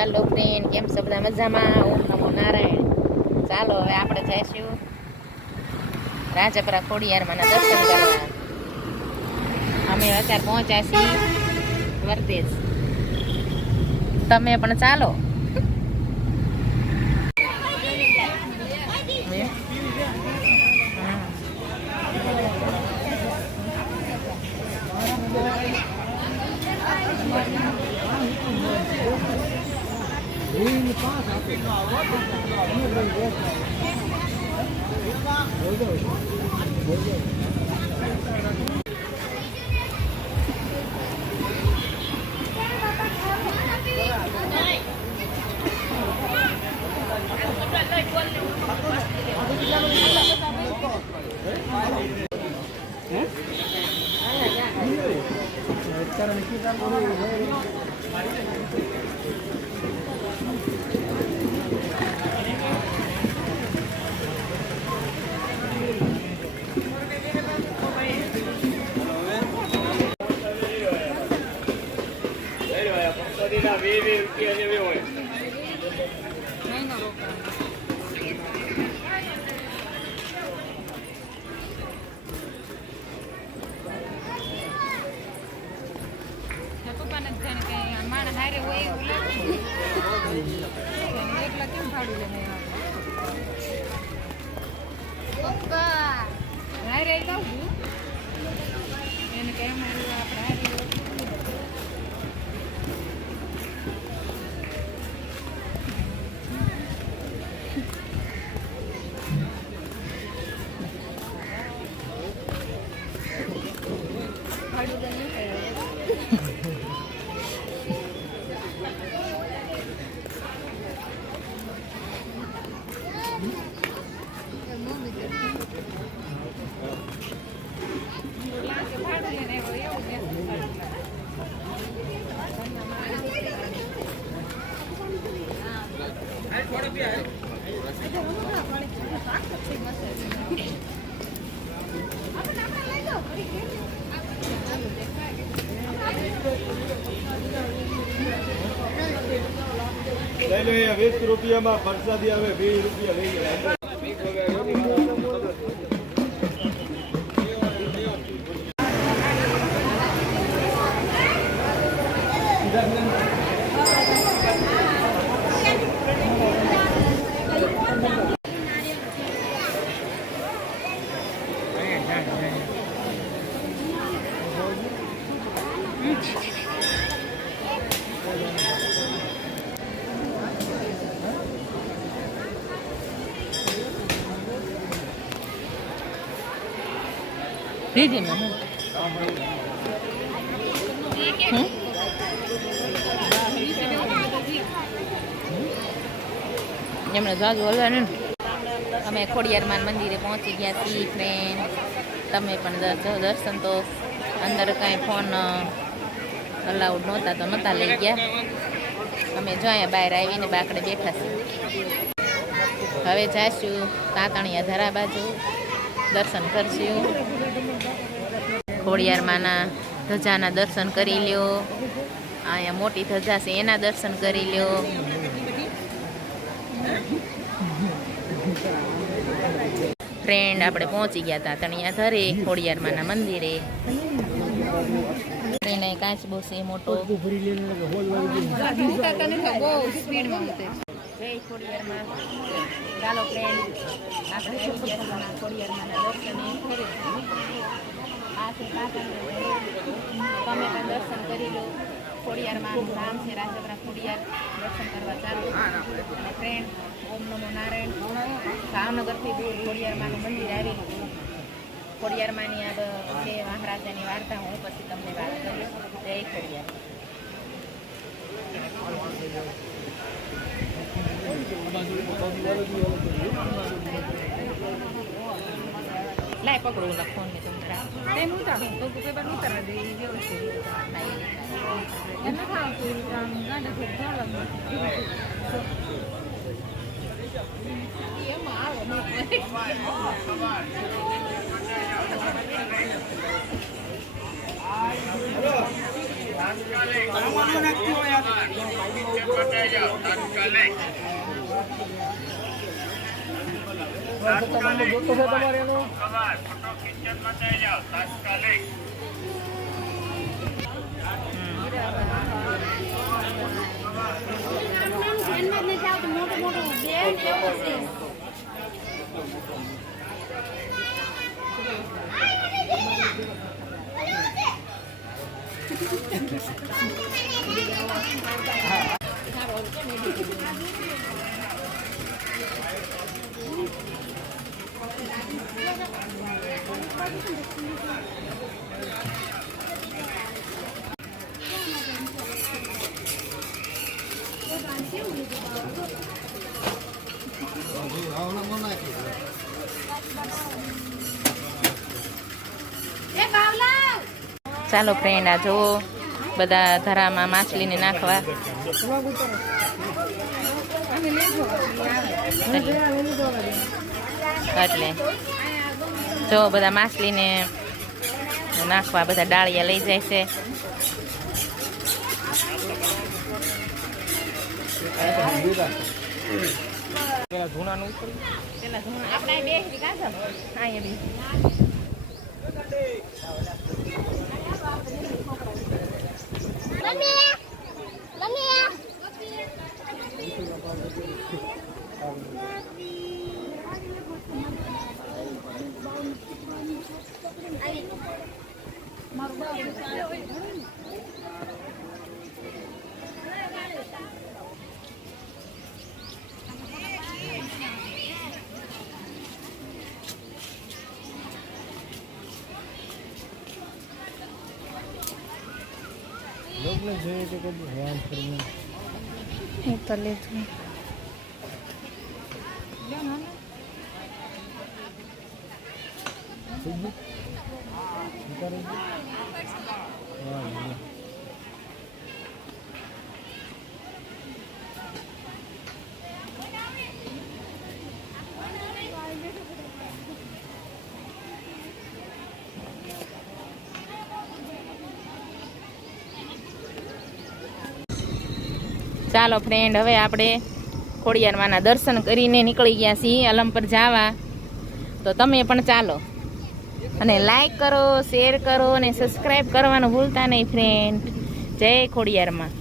ચાલો ફ્રેન્ડ, કેમ છો બધા મજામાં? ઓમ નમો નારાયણ. ચાલો હવે આપણે જઈશું રાજપરા ખોડિયારમાંના દર્શન કરવા. અમે અત્યારે પહોંચ્યા છીએ વર્તેજ. તમે પણ ચાલો. લઈ લો 20 રૂપિયામાં પ્રસાદી આવે 20 રૂપિયા લઈ જાય. રીધી માં એમણે જાજુ હલવા ને. અમે ખોડિયારમાં મંદિરે પહોંચી ગયા છીએ ફ્રેન્ડ. તમે પણ દર્શન તો અંદર કાંઈ ફોન અલાઉડ નહોતા તો નહોતા લઈ ગયા. અમે જો અહીંયા બહાર આવીને બાકડે બેઠા છીએ. હવે જઈશું તાતણિયા ધરા બાજુ દર્શન કરશું. ખોડિયારમાંના ધજાના દર્શન કરી લ્યો. અહીંયા મોટી ધજા છે એના દર્શન કરી લ્યો. ફ્રેન્ડ આપણે પહોંચી ગયા હતા તાતણિયા ધરે ખોડિયારમાંના મંદિરે. એને કાચબો છે મોટો. જય ખોડિયારમાં. ચાલો ફ્રેન્ડ આપણે ખોડિયારમાંના દર્શને આ છે તમે પણ દર્શન કરી લો. ખોડિયારમાં નામ છે રાજપરા ખોડિયાર. દર્શન કરવા ચાલો. અને ફ્રેન્ડ ઓમ નમો નારાયણ. ભાવનગરથી દૂર ખોડિયારમાંનું મંદિર આવેલું. ખોડિયારમાંની આ છે મહારાજાની વાર્તા. હું પછી તમને વાત કરીશ. જય ખોડિયાર. લાય પકડું લખો ને તમારા ચાલો ફ્રેન્ડ, આ જુઓ બધા ધરામાં માછલીને નાખવા. એટલે જો બધા માછલીને નાખવા બધા ડાળિયા લઈ જાય છે. लोग જોઈએ તો કદી હવાન ફરવું એ તો લેતું ચાલો ફ્રેન્ડ, હવે આપણે ખોડિયારમાંના દર્શન કરીને નીકળી ગયા છીએ અલમ પર જવા. તો તમે પણ ચાલો, અને લાઈક કરો, શેર કરો અને સબસ્ક્રાઈબ કરવાનું ભૂલતા નહીં ફ્રેન્ડ. જય ખોડિયારમાં.